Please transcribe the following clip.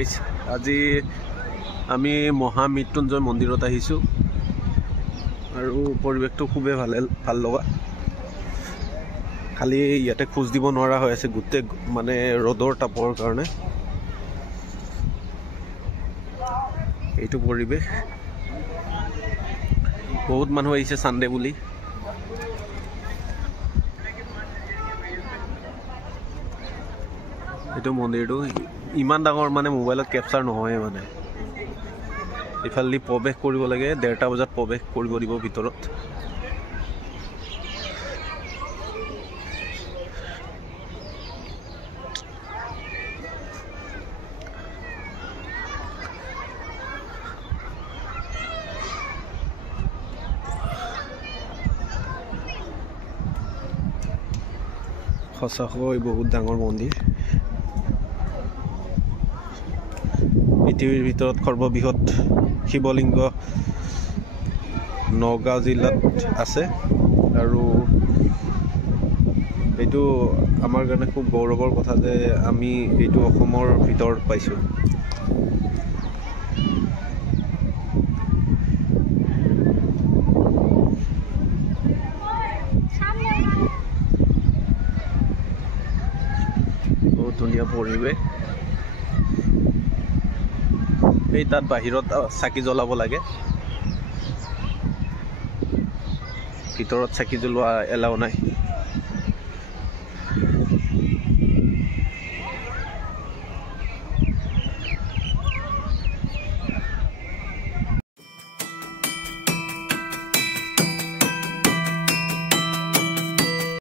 guys আজি আমি মহামৃত্যুঞ্জয় মন্দিৰত আহিছোঁ আৰু পৰিৱেশটো খুবেই ভাল লগা খালি ইয়াতে খোজ দিব নোৱাৰা হৈ আছে গোটেই মানে ৰ'দৰ তাপৰ কাৰণে এইটো পৰিৱেশ বহুত মানুহ আহিছে সানডে বুলি এইটো মন্দিৰটো ইমান ডাঙৰ মানে মোবাইলত কেপচাৰ নহয় মানে ইফালে প্ৰৱেশ কৰিব লাগে 1:30 বজাত প্ৰৱেশ কৰিব দিব ভিতৰত সঁচাকৈ বহুত ডাঙৰ মন্দিৰ পৃথিৱীৰ ভিতৰত সৰ্ববৃহৎ শিৱলিংগ নগাঁও জিলাত আছে আৰু এইটো আমাৰ কাৰণে খুব গৌৰৱৰ কথা যে আমি এইটো অসমৰ ভিতৰত পাইছোঁ বহুত ধুনীয়া পৰিৱেশ এই তাত বাহিৰত চাকি জ্বলাব লাগে ভিতৰত চাকি জ্বলোৱা এলাও নাই